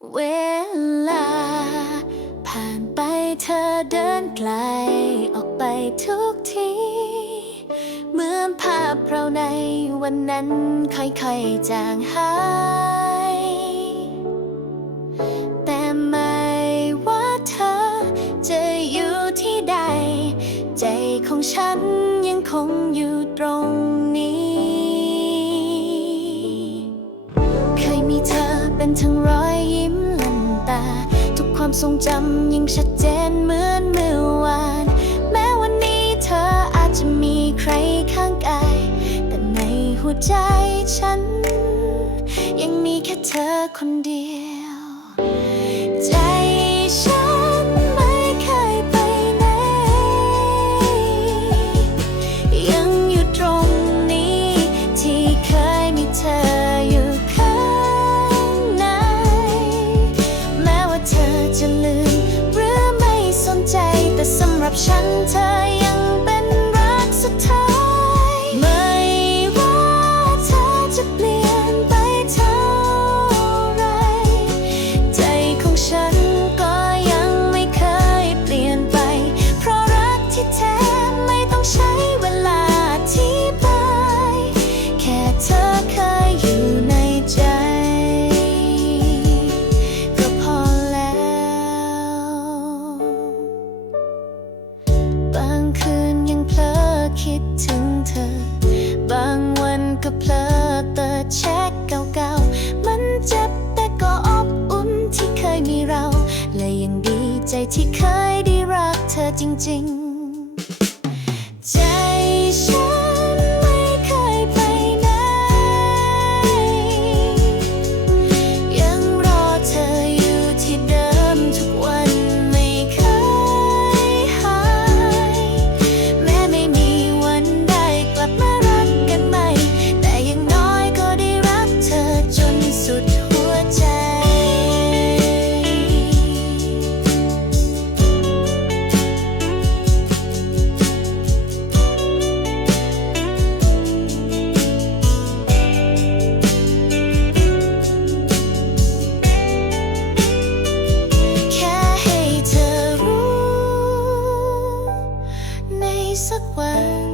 เวลา ผ่านไปเธอเดินไกล ออกไปทุกที เหมือนภาพเราในวันนั้นค่อยๆจางหาย แต่ไม่ว่าเธอจะอยู่ที่ใด ใจของฉันยังคงอยู่ตรง ทุกความทรงจำยังชัดเจนเหมือนเมื่อวาน แม้วันนี้เธออาจจะมีใครข้างกาย แต่ในหัวใจฉัน ยังมีแค่เธอคนเดียว เธอ และยังดีใจที่เคยได้รักเธอจริงๆใจ world